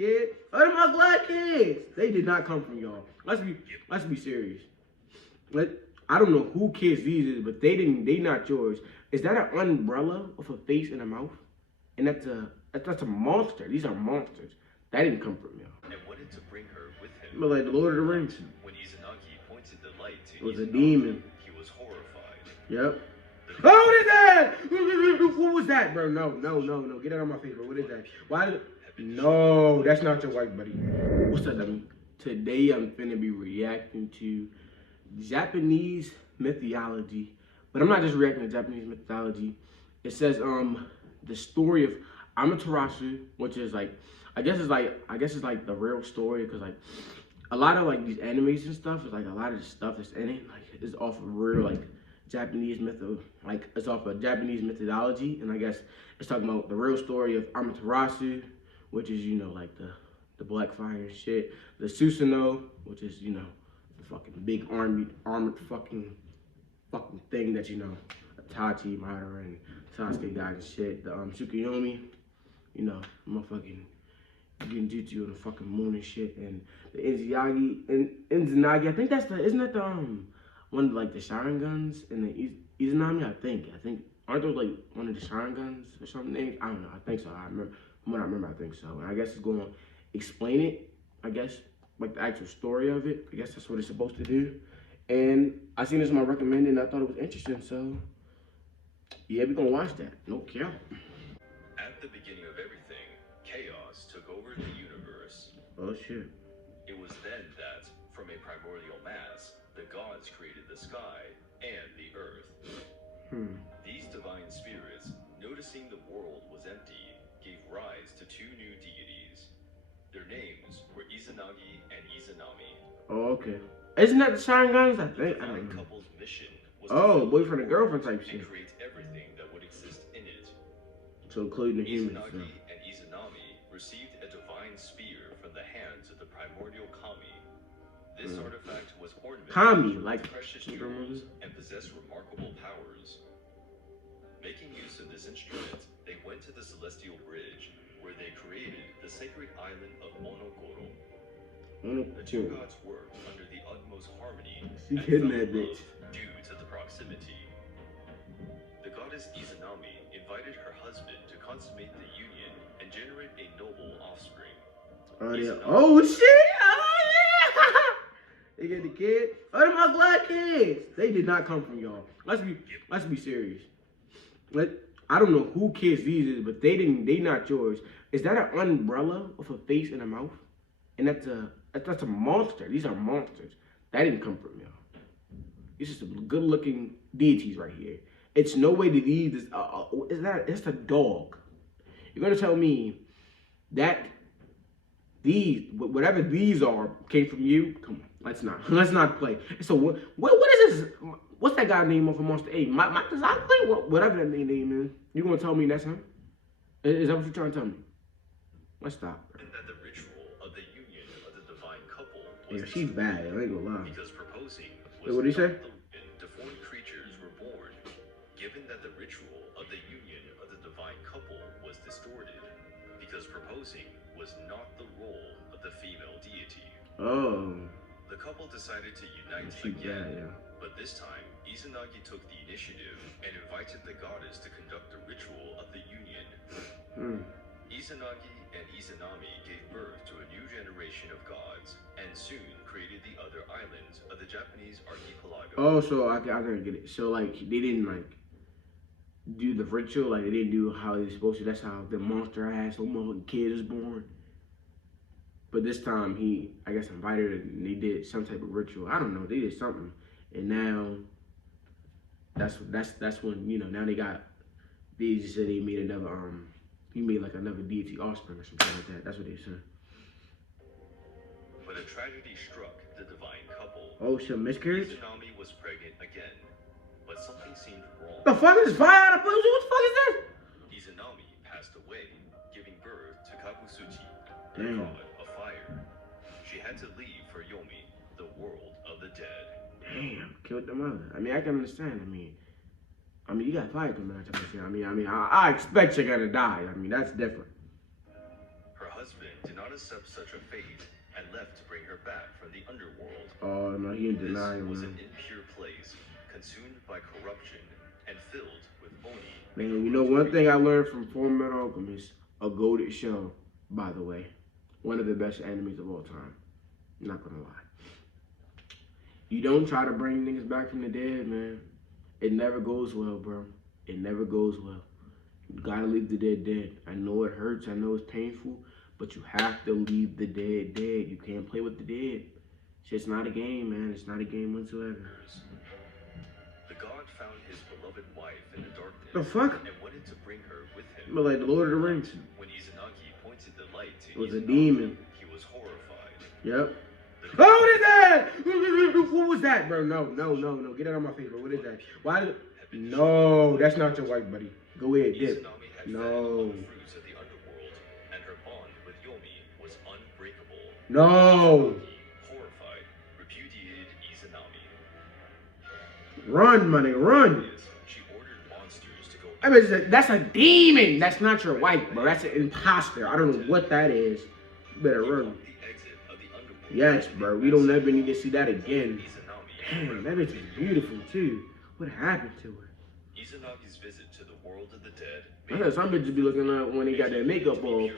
kid. Oh, them are black kids. They did not come from y'all. Let's be serious. I don't know who kids these is, but they not yours. Is that an umbrella with a face and a mouth? And that's a monster. These are monsters. That didn't come from y'all. And wanted to bring her with him. But like the Lord of the Rings. When Izanagi pointed the light to it was Izanagi, a demon. He was horrified. Yep. Oh, what is that? What was that, bro? No. Get it on my face, bro. What is that? Why did... No, that's not your wife, buddy. What's up, dummy? Today I'm finna be reacting to Japanese mythology. But I'm not just reacting to Japanese mythology. It says the story of Amaterasu, which is like I guess it's like the real story, because like a lot of like these animes and stuff is like a lot of the stuff that's in it like is off of real like Japanese it's off of Japanese mythology, and I guess it's talking about the real story of Amaterasu, which is, you know, like the black fire and shit. The Susanoo, which is, you know, the fucking big armored fucking thing that, you know, Itachi, Madara, and Sasuke got and shit. The Tsukuyomi, you know, motherfucking Genjutsu on the fucking moon and shit. And the Izanagi, I think isn't that the one of like the Sharingans and the Izanami? I think aren't those like one of the Sharingans or something? I don't know. I think so. From what I remember, I think so. And I guess it's going to explain it. I guess like the actual story of it. I guess that's what it's supposed to do. And I seen this on my recommended, and I thought it was interesting. So yeah, we're gonna watch that. No cap. At the beginning of everything, chaos took over the universe. Oh shit. It was then that, from a primordial mass, the gods created the sky and the earth. These divine spirits, noticing the world was empty, gave rise to two new deities. Their names were Izanagi and Izanami. Oh, okay. Isn't that the Sharingans? I think. The divine couple's mission was boyfriend and girlfriend type shit. And create everything that would exist in it. So including the humans. Izanagi and Izanami received a divine spear from the hands of the primordial Kami. This artifact was ornamented with precious jewels and possessed remarkable powers. Making use of this instrument, they went to the Celestial Bridge, where they created the sacred island of Monogoro. The two gods worked under the utmost harmony and felt love due to the proximity. The goddess Izanami invited her husband to consummate the union and generate a noble offspring. Oh shit! Oh yeah! They get the kid. Oh, them are black kids. They did not come from y'all. Let's be serious. I don't know who kids these is, but they not yours. Is that an umbrella with a face and a mouth? And that's a monster. These are monsters. That didn't come from y'all. These are some good looking deities right here. It's no way that it's a dog. You're gonna tell me that whatever these are came from you? Come on, let's not play. So what is this? What's that guy name of a Monster 8? Whatever that name is. You gonna tell me that's him? Is that what you're trying to tell me? Let's stop. And that the ritual of the union of the divine couple was she's bad. I ain't gonna lie. Because proposing was what did he say? Deformed creatures were born. Given that the ritual of the union of the divine couple was distorted, because proposing was not the role of the female deity. Oh. The couple decided to unite again, but this time, Izanagi took the initiative and invited the goddess to conduct the ritual of the union. Izanagi and Izanami gave birth to a new generation of gods, and soon created the other islands of the Japanese archipelago. Oh, so I didn't get it. So like they didn't like do the ritual, like they didn't do how they were supposed to. That's how the monster ass little kid is born. But this time he, I guess, invited her and they did some type of ritual. I don't know. They did something, and now that's when, you know, now they just said they made another he made like another deity offspring or something like that. That's what they said. But a tragedy struck the divine couple. Oh shit, miscarriage? Izanami was pregnant again, but something seemed wrong. The fuck is this fire out of pussy? What the fuck is this? Izanami passed away, giving birth to Kabusuchi, the god of fire. She had to leave for Yomi, the world of the dead. Damn, killed the mother. I mean, I can understand. I mean, you got fire coming out your pussy. I expect you're gonna die. I mean, that's different. Her husband did not accept such a fate and left to bring her back from the underworld. Oh no, he didn't deny This him, was man. an impure place, consumed by corruption and filled with oni. Man, you know one thing I learned from Full Metal Alchemist, a goated show, by the way, one of the best enemies of all time. I'm not gonna lie. You don't try to bring niggas back from the dead, man. It never goes well, bro. It never goes well. You gotta leave the dead dead. I know it hurts. I know it's painful, but you have to leave the dead dead. You can't play with the dead. It's just not a game, man. It's not a game whatsoever. The god found his beloved wife in the darkness The fuck? and wanted to bring her with him. But like the Lord of the Rings. When Izanagi pointed the light to It was a Izanagi, demon. he was horrified. Yep. Oh, what is that? What was that, bro? No. Get out of my face, bro. What is that? Why did... No, that's not your wife, buddy. Go ahead, dip. Izanami had No. fed on the fruits of the underworld, and her bond with Yomi was unbreakable. No. Horrified, repudiated Izanami. Run, money, run. She ordered monsters to go. I mean, that's a demon. That's not your wife, bro. That's an imposter. I don't know what that is. You better run. Yes, bro. We don't ever need to see that again. Damn, that bitch is beautiful, too. What happened to her? Izanagi's visit to the world of the dead. I heard some bitches be looking like when they got their makeup on.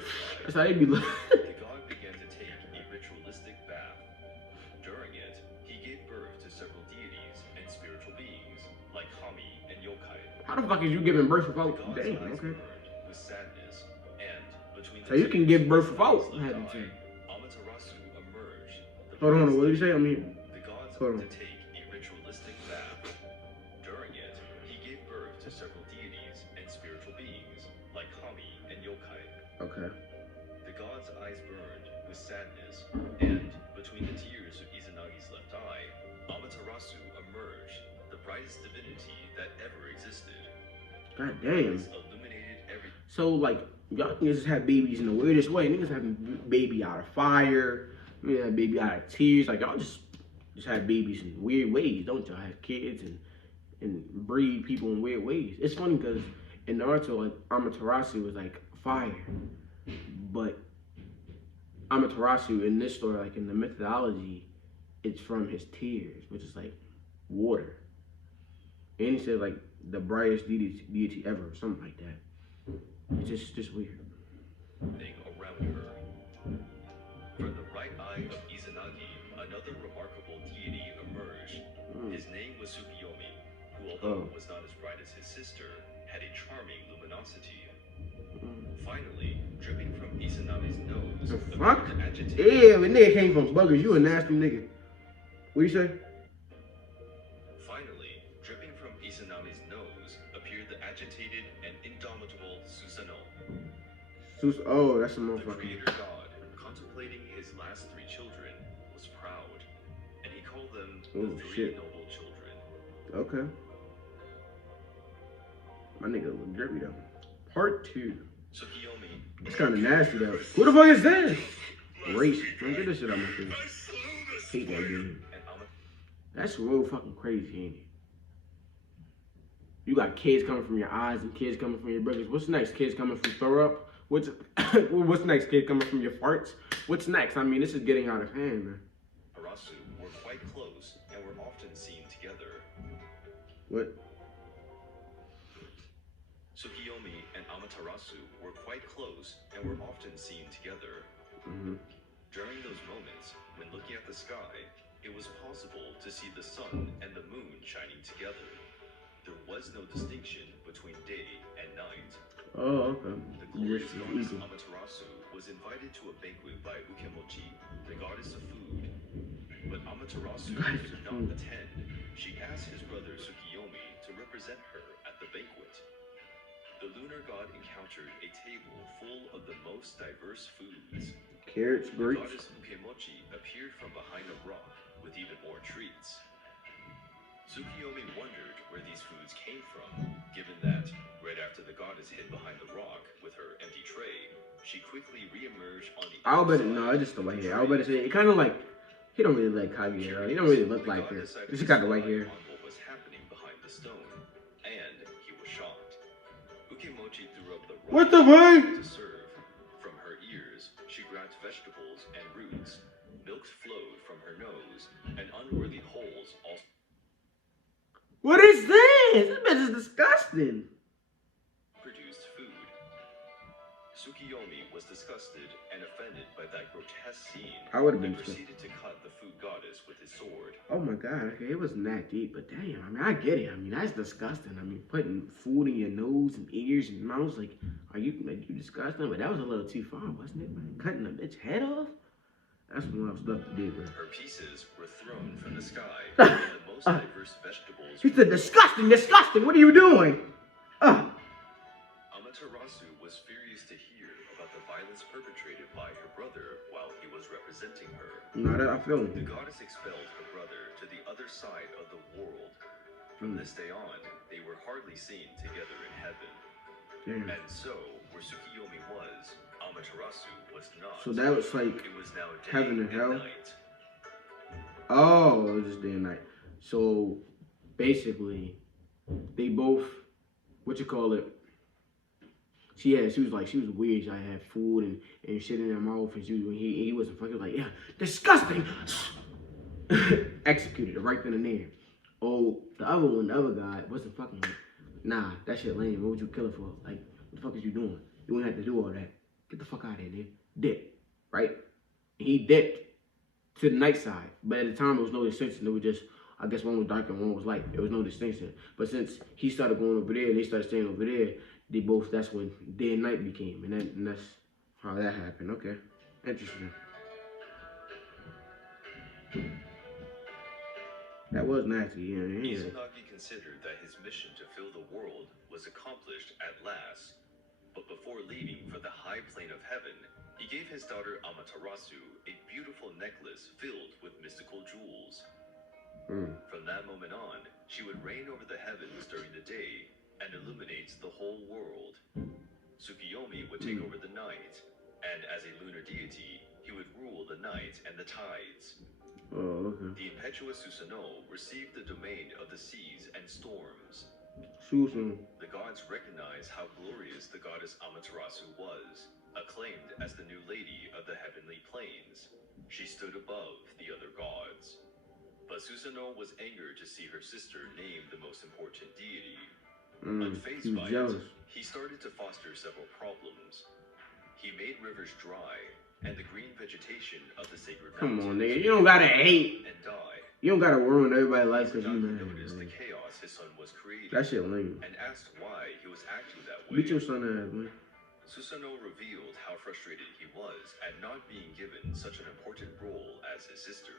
That's how they be looking. The god began to take a ritualistic bath. During it, he gave birth to several deities and spiritual beings, like Kami and Yokai. How the fuck is you giving birth The without? god's Damn, eyes okay. burned with sadness, and between So you can give birth without having to. Amaterasu emerged. Hold on, what did you say? I mean, The gods hold were on. to take a ritualistic bath. During it, he gave birth to several deities and spiritual beings, like Kami and Yokai. Okay. The god's eyes burned with sadness, and between the tears of Izanagi's left eye, Amaterasu emerged, the brightest divinity that ever existed. God damn. This illuminated everything. So, like, y'all niggas have babies in the weirdest way. Niggas have baby out of fire. Niggas have baby out of tears. Like, y'all just have babies in weird ways, don't y'all? Have kids and breed people in weird ways. It's funny because in Naruto, like, Amaterasu was, like, fire. But Amaterasu in this story, like, in the mythology, it's from his tears, which is, like, water. And he said, like, the brightest deity ever, or something like that. It's just weird. Thing around her. From the right eye of Izanagi, another remarkable deity emerged. His name was Tsukiyomi, who, although was not as bright as his sister, had a charming luminosity. Finally, dripping from Izanami's nose, The fuck? appeared the agitated- Ew, that nigga came from Buggers. You a nasty nigga. What you say? Finally, dripping from Izanami's nose, appeared the agitated and indomitable Susanoo. Oh, that's a The motherfucker. creator god, contemplating his last three children, was proud, and he called them Oh, the three shit. noble children. Okay. My nigga look drippy though. Part 2. Tsukiyomi. It's kind of nasty though. Who the fuck is this? Racist. Don't get this shit out my face. Hate that dude. And That's real fucking crazy, ain't it? You got kids coming from your eyes and kids coming from your burgers. What's next? Kids coming from throw up? What's next? Kid coming from your farts? What's next? I mean, this is getting out of hand, man. Amaterasu were quite close and were often seen together. What? Tsukiyomi and Amaterasu were quite close and were often seen together. During those moments, when looking at the sky, it was possible to see the sun and the moon shining together. There was no distinction between day and night. Oh, okay. The glorious Yes, goddess easy. Amaterasu was invited to a banquet by Ukemochi, the goddess of food. But Amaterasu Goddess could of not food. attend. She asked his brother Tsukiyomi to represent her at the banquet. The lunar god encountered a table full of the most diverse foods. Carrots, The grapes. goddess Ukemochi appeared from behind a rock with even more treats. Tsukiyomi wondered where these foods came from, given that, right after the goddess hid behind the rock with her empty tray, she quickly re-emerged on the I'll bet other it. No, side it's just the of white the hair. I'll bet tray. it. It kind of like he don't really like Kaguya. He don't really look The like god her. decided He to just got the white spy hair. on what was happening behind the stone, and he was shocked. Ukemochi threw up the rock What the fuck? to serve. From her ears, she grabbed attract vegetables and roots. Milk flowed from her nose, and unworthy holes also What is this? This bitch is disgusting. produced food. Tsukiyomi was disgusted and offended by that grotesque scene I would have and been proceeded to cut the food goddess with his sword. Oh my god, okay, it wasn't that deep, but damn, I mean, I get it. I mean, that's disgusting. I mean, putting food in your nose and ears and mouth, like you disgusting? But that was a little too far, wasn't it? Man? Cutting a bitch head off? That's some rough stuff to do, bro. Her pieces were thrown from the sky, and the most diverse vegetables. He said, disgusting, disgusting, what are you doing? Amaterasu was furious to hear about the violence perpetrated by her brother while he was representing her. No, I feel The him. goddess expelled her brother to the other side of the world. From this day on, they were hardly seen together in heaven. Damn. And so, where Tsukiyomi was, Amaterasu was not. So that was like It was now day heaven and hell? night. Oh, it was just day and night. So basically, they both, what you call it? She was weird. She had food and shit in her mouth, and he wasn't fucking like, yeah, disgusting. Executed it right then and there. Oh, the other guy wasn't fucking like, nah, that shit lame. What would you kill her for? Like, what the fuck is you doing? You wouldn't have to do all that. Get the fuck out of here, nigga. Dip, right? He dipped to the night side, but at the time there was no distinction. It was just, I guess one was dark and one was light. There was no distinction. But since he started going over there and they started staying over there, they both, that's when day and night became, and that's how that happened. Okay, interesting. That was nasty, yeah. Izanagi considered that his mission to fill the world was accomplished at last. But before leaving for the high plane of heaven, he gave his daughter Amaterasu a beautiful necklace filled with mystical jewels. From that moment on, she would reign over the heavens during the day and illuminates the whole world. Tsukiyomi would take over the night, and as a lunar deity, he would rule the night and the tides. Oh, okay. The impetuous Susanoo received the domain of the seas and storms. Susan. The gods recognized how glorious the goddess Amaterasu was, acclaimed as the new lady of the heavenly plains. She stood above the other gods. But Susanoo was angered to see her sister named the most important deity. Unfazed by it, he started to foster several problems. He made rivers dry, and the green vegetation of the sacred Come on, mountains nigga. You don't gotta hate. and die. You don't gotta ruin everybody's life because you Izanagi mad. noticed the Man. chaos his son was creating That shit lame. and asked why he was acting that way. Beat your son ass, man. Susanoo revealed how frustrated he was at not being given such an important role as his sister.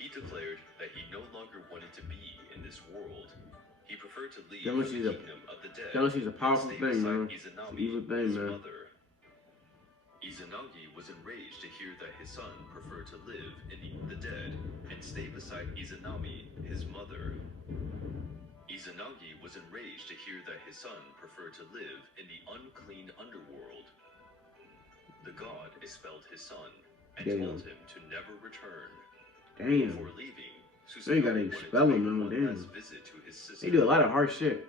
He declared that he no longer wanted to be in this world. He preferred to leave for the kingdom of the dead. Jealousy is a powerful and stay thing, man. beside It's an Izanami, evil thing, his man. mother. Izanagi was enraged to hear that his son preferred to live in the dead and stay beside Izanami, his mother. Izanagi was enraged to hear that his son preferred to live in the unclean underworld. The god expelled his son and told him to never return. Damn. Before leaving, They gotta expel him, man. Damn. visit to his sister. They do a lot of harsh shit.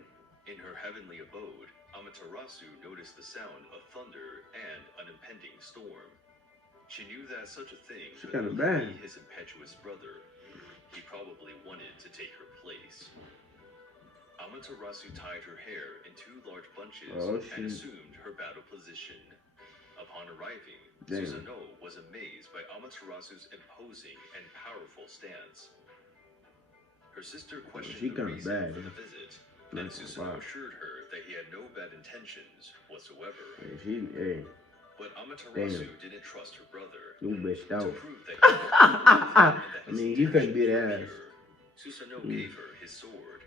In her heavenly abode, Amaterasu noticed the sound of thunder and an impending storm. She knew that such a thing She could kinda only bad. be his impetuous brother. He probably wanted to take her place. Amaterasu tied her hair in two large bunches and assumed her battle position. Upon arriving, Susanoo was amazed by Amaterasu's imposing and powerful stance. Her sister questioned the reason for the visit, and Susanoo assured her that he had no bad intentions whatsoever. But Amaterasu didn't trust her brother. You bitched To out. prove that he was I mean, you couldn't beat pure, ass. Susanoo gave her his sword.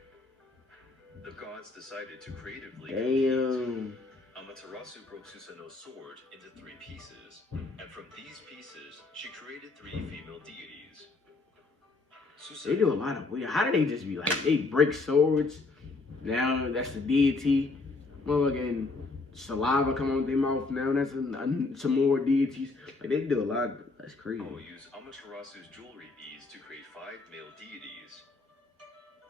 The gods decided to creatively Damn. Amaterasu broke Susanoo's sword into 3 pieces, and from these pieces, she created 3 female deities. They do a lot of weird. How do they just be like, they break swords? Now that's the deity. Motherfucking saliva come out their mouth. Now that's some more deities. Like they do a lot. That's crazy. Will use Amaterasu's jewelry beads to create 5 male deities.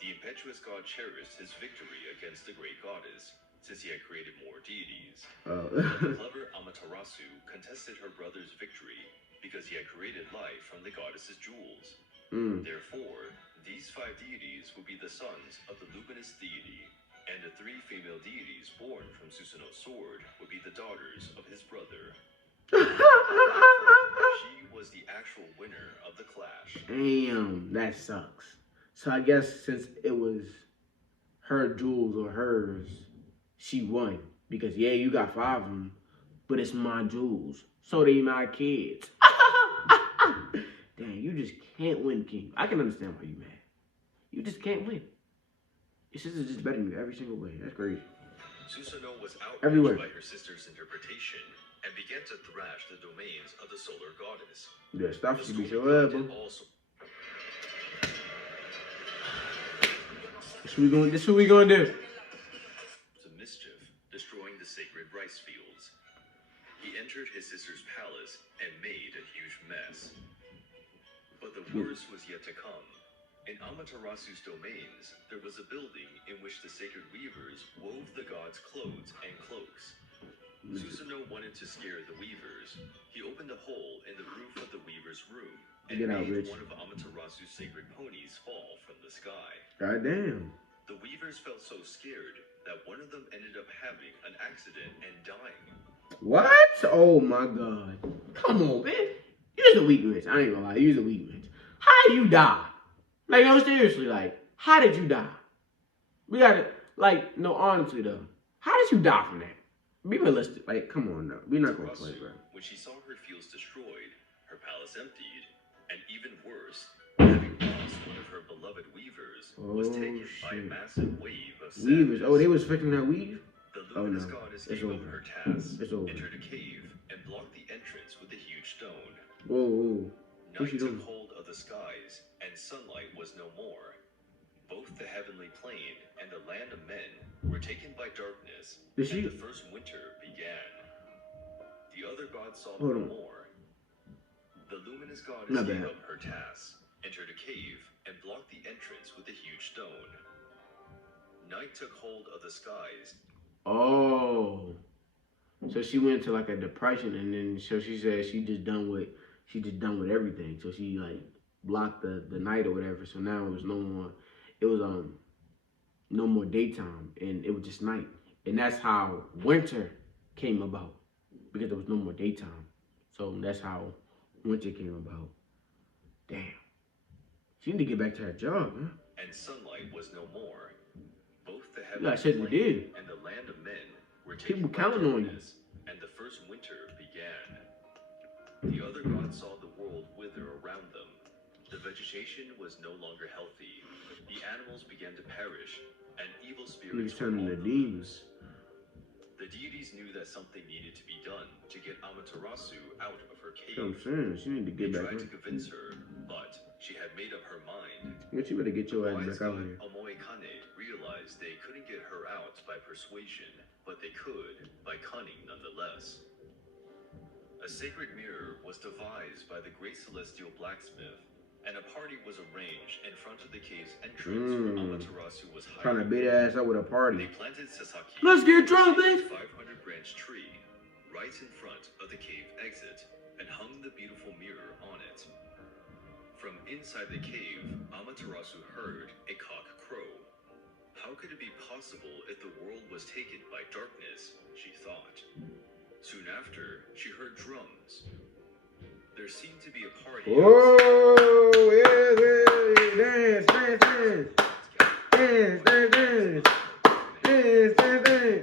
The impetuous god cherished his victory against the great goddess, since he had created more deities. Oh. The clever Amaterasu contested her brother's victory because he had created life from the goddess's jewels. Therefore, these 5 deities would be the sons of the luminous deity, and the 3 female deities born from Susanoo's sword would be the daughters of his brother. She was the actual winner of the clash. Damn, that sucks. So I guess since it was her jewels or hers, she won. Because yeah, you got 5 of them, but it's my jewels. So they my kids. Damn, you just can't win, King. I can understand why you mad. You just can't win. Your sister's just better than you every single way. That's crazy. Susanoo was outraged Everywhere. by her sister's interpretation and began to thrash the domains of the solar goddess. Yeah, stuff The should be so solar god bro. did also This what we gonna do. to mischief, destroying the sacred rice fields. He entered his sister's palace and made a huge mess. But the worst was yet to come. In Amaterasu's domains, there was a building in which the sacred weavers wove the gods' clothes and cloaks. Susanoo wanted to scare the weavers. He opened a hole in the roof of the weaver's room and made one of Amaterasu's sacred ponies fall from the sky. God damn. The weavers felt so scared that one of them ended up having an accident and dying. What? Oh my God. Come on, man. You're the weak bitch. I ain't gonna lie. You're the weak bitch. How do you die? Like, no, seriously, like, how did you die? We gotta, like, no, honestly, though. How did you die from that? Be realistic. Like, come on, though. We're not gonna play, bro. When she saw her fields destroyed, her palace emptied, and even worse, having lost one of her beloved weavers, was taken by a massive wave of weavers. sadness. Oh, they was fixing her weave? The luminous goddess gave up her task, entered a cave, and blocked the entrance with a huge stone. Whoa. Night took hold of the skies, and sunlight was no more. Both the heavenly plane and the land of men were taken by darkness, and the first winter began. The other gods saw no more. The luminous goddess gave up her task, entered a cave, and blocked the entrance with a huge stone. Night took hold of the skies. Oh. So she went into like a depression, and then so she said she just done with everything. So she like blocked the night or whatever. So now it was no more daytime, and it was just night. And that's how winter came about, because there was no more daytime. So that's how winter came about. Damn. She need to get back to her job, huh? And sunlight was no more. Both the heavenly plane and the land of men were taken by counting on you. darkness, and the first winter began. The other gods saw the world wither around them. The vegetation was no longer healthy. The animals began to perish, and evil spirits turned into demons. demons. The deities knew that something needed to be done to get Amaterasu out of her cave. That's what I'm saying. She need to get They back tried in. to convince her, but she had made up her mind. Yeah, you better get your ass back out here. Omoikane realized they couldn't get her out by persuasion, but they could by cunning nonetheless. A sacred mirror was devised by the great celestial blacksmith, and a party was arranged in front of the cave's entrance where Amaterasu was hiding. Trying to beat her ass up with a party. They planted Sasaki. Let's get drunk, bitch! 500 branch tree right in front of the cave exit and hung the beautiful mirror on it. From inside the cave, Amaterasu heard a cock crow. How could it be possible if the world was taken by darkness, she thought. Soon after, she heard drums. There seemed to be a party. Whoa! Yes, dance.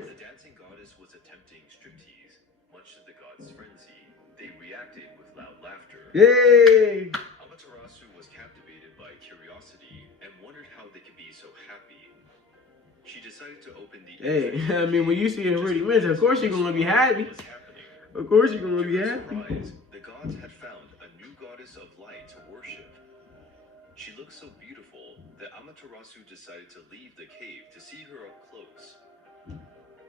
The dancing goddess was attempting striptease. Much to the gods' frenzy, they reacted with loud laughter. Yay! Amaterasu was captivated by curiosity and wondered how they could be so happy. She decided to open the. Hey, I mean, when you see a pretty bitch, of course you're gonna be happy. Of course you're gonna be happy. The gods had found a new goddess of light to worship. She looked so beautiful that Amaterasu decided to leave the cave to see her up close.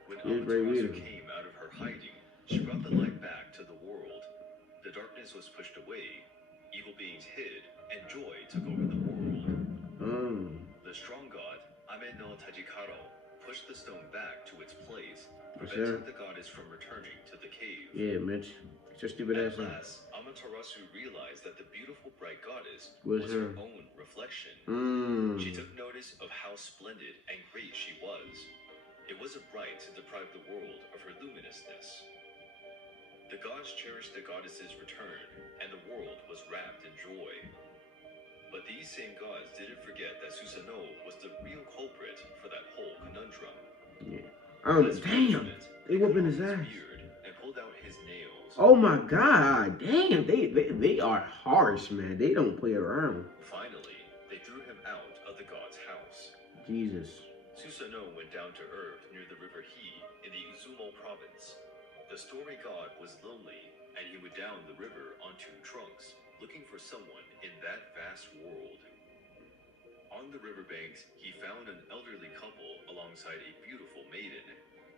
When Amaterasu came out of her hiding, she brought the light back to the world. The darkness was pushed away, evil beings hid, and joy took over the world. The strong god, Ame no Tajikaro, pushed the stone back to its place, Yes, preventing sir. the goddess from returning to the cave. Yeah, Mitch. It's your stupid At ass son. last, Amaterasu realized that the beautiful bright goddess Was was her. her own reflection. She Mmm. took notice of how splendid and great she was. It was a right to deprive the world of her luminousness. The gods cherished the goddess's return, and the world was wrapped in joy. But these same gods didn't forget that Susanoo was the real culprit for that whole conundrum. Yeah. Less Damn. fortunate, They whooping cut his off ass. beard and pulled out his nails. Oh my God. Damn. They are harsh, man. They don't play around. Finally, they threw him out of the god's house. Jesus. Susanoo went down to earth near the river He in the Izumo province. The story god was lonely, and he went down the river on two trunks, looking for someone in that vast world. On the riverbanks, he found an elderly couple alongside a beautiful maiden.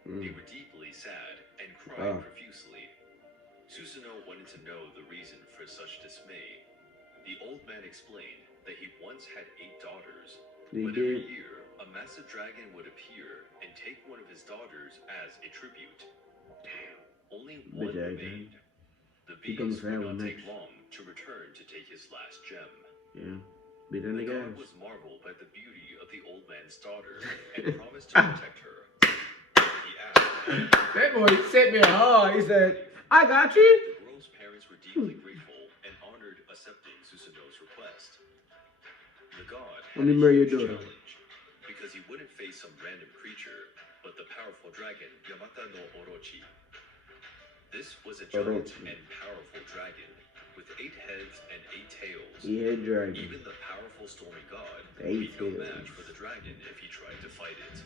They were deeply sad and cried profusely. Susanoo wanted to know the reason for such dismay. The old man explained that he once had 8 daughters, but every year a massive dragon would appear and take one of his daughters as a tribute. Only one remained. The beast would not take long to return to take his last gem. Yeah. The god was marveled by the beauty of the old man's daughter and promised to protect her. He asked, that boy sent me hard. He said, I got you. the girl's parents were deeply grateful and honored accepting Susanoo's request. The god had Let me marry your a huge daughter. challenge, because he wouldn't face some random creature, but the powerful dragon Yamata no Orochi. This was a giant and powerful dragon, with 8 heads and 8 tails. Yeah, dragon. Even the powerful stormy god would 8 be no tails. match for the dragon if he tried to fight it.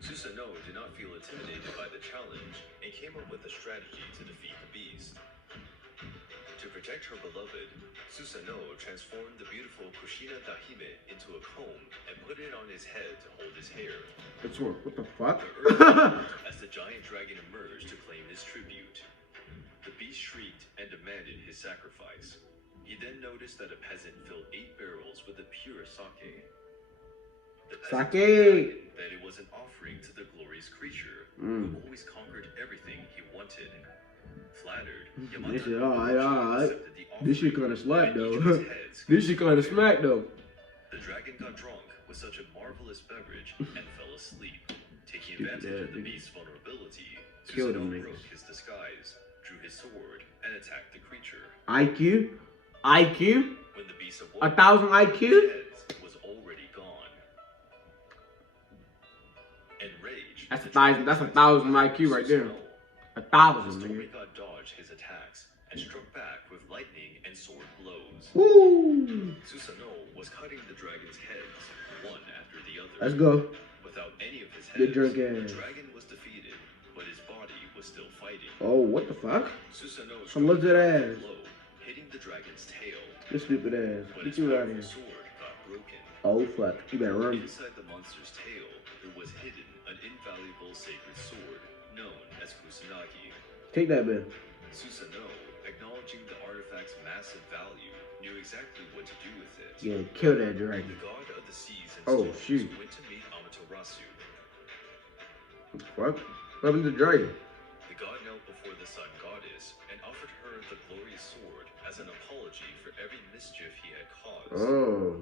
Susanoo did not feel intimidated by the challenge and came up with a strategy to defeat the beast. To protect her beloved, Susanoo transformed the beautiful Kushina Dahime into a comb and put it on his head to hold his hair. Which one? What the fuck? The earth moved as the giant dragon emerged to claim his tribute. The beast shrieked and demanded his sacrifice. He then noticed that a peasant filled 8 barrels with the pure sake. The peasant decided that it was an offering to the glorious creature who always conquered everything he wanted. Flattered, Yamata This shit, no alright. accepted the offering. This shit kinda slack and each though. of his heads This shit kinda smack though. The dragon got drunk with such a marvelous beverage and fell asleep. Taking advantage of the beast's vulnerability, Killed him, Susanoo niggas. broke his disguise, drew his sword, and attacked the creature. IQ? IQ? When the beast awoke, 1,000 IQ? his head was already gone. Enraged, That's the a thousand. dragon That's a tried to 1,000 attack IQ right there. Susanoo. The 1,000, stormy man. god dodged his attacks and struck back with lightning and sword blows. Woo! Susanoo was cutting the dragon's heads, one after the other. Let's go. Without any of his Get heads, drunk the ass. dragon was defeated, but his body was still fighting. Oh, what the fuck? Susanoo Some lizard struck a ass. blow, hitting the dragon's tail, This stupid ass. but Get his you out of powerful here. sword got broken. Oh, fuck. You better run. Inside the monster's tail, there was hidden an invaluable sacred sword known as Kusanagi. Take that, man. Susanoo, acknowledging the artifact's massive value, knew exactly what to do with it. Yeah, kill that The dragon. god of the seas and Oh, storms shoot. went to meet Amaterasu. What the fuck? What happened to the dragon? The god knelt before the sun goddess and offered her the glorious sword as an apology for every mischief he had caused. Oh.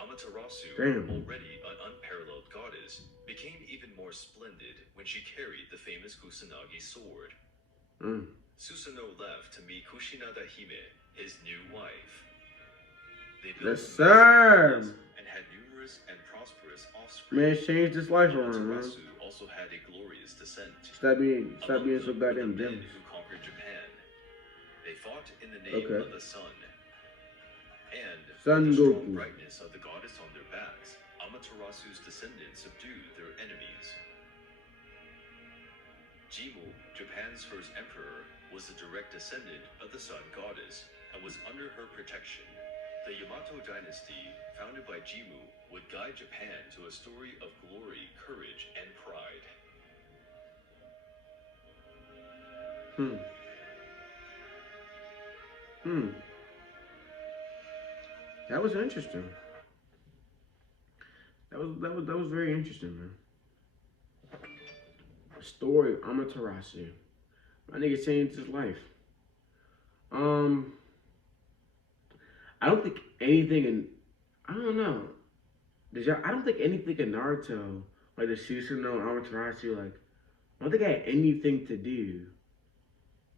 Amaterasu, Damn. already an unparalleled goddess, became even more splendid when she carried the famous Kusanagi sword. Susanoo left to meet Kushinada Hime, his new wife. They built Yes, a massive sir. palace and had numerous and prosperous offspring. Man, changed his life around, man. Amaterasu also had a glorious descent. Stop being Among so them were goddamn the men jealous. who conquered Japan. They fought in the name Okay. of the sun. And Son with the strong Goku. brightness of the goddess on their backs, Amaterasu's descendants subdued their enemies. Jimmu, Japan's first emperor, was the direct descendant of the sun goddess and was under her protection. The Yamato dynasty, founded by Jimmu, would guide Japan to a story of glory, courage, and pride. That was interesting. That was very interesting, man. Story of Amaterasu. My nigga changed his life. I don't think anything in I don't know. I don't think anything in Naruto, like the Susanoo and Amaterasu, like I don't think it had anything to do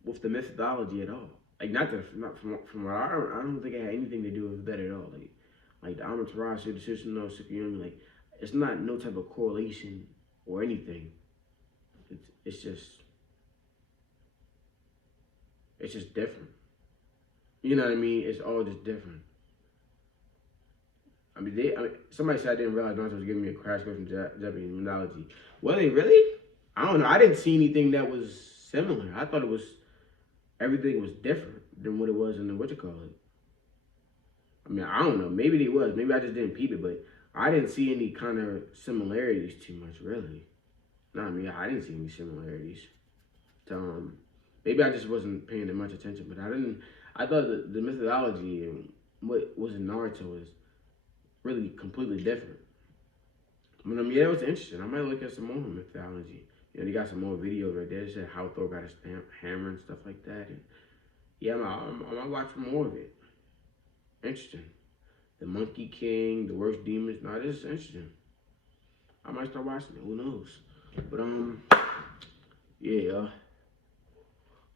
with the methodology at all. Like not from what I don't think it had anything to do with that at all. Like the Amaterasu, the Susanoo, Tsukuyomi, like it's not no type of correlation or anything. It's just different. You know what I mean? It's all just different. I mean, somebody said I didn't realize Naruto was giving me a crash course in Japanese mythology. Well, they really? I don't know. I didn't see anything that was similar. I thought everything was different than what it was in the whatchamacallit. I mean, I don't know. Maybe they was. Maybe I just didn't peep it, but I didn't see any kind of similarities too much, really. No, I mean, I didn't see any similarities. Maybe I just wasn't paying that much attention, but I thought the methodology and what was in Naruto was really completely different. But yeah, it was interesting. I might look at some more mythology. You know, they got some more videos right there. They said how Thor got his hammer and stuff like that. And yeah, I'm gonna watch more of it. Interesting. The Monkey King, the worst demons. Nah, this is interesting. I might start watching it. Who knows? But yeah.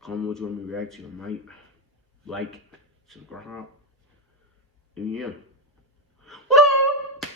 Comment what you want me to react to. I might like, subscribe, and yeah. What up?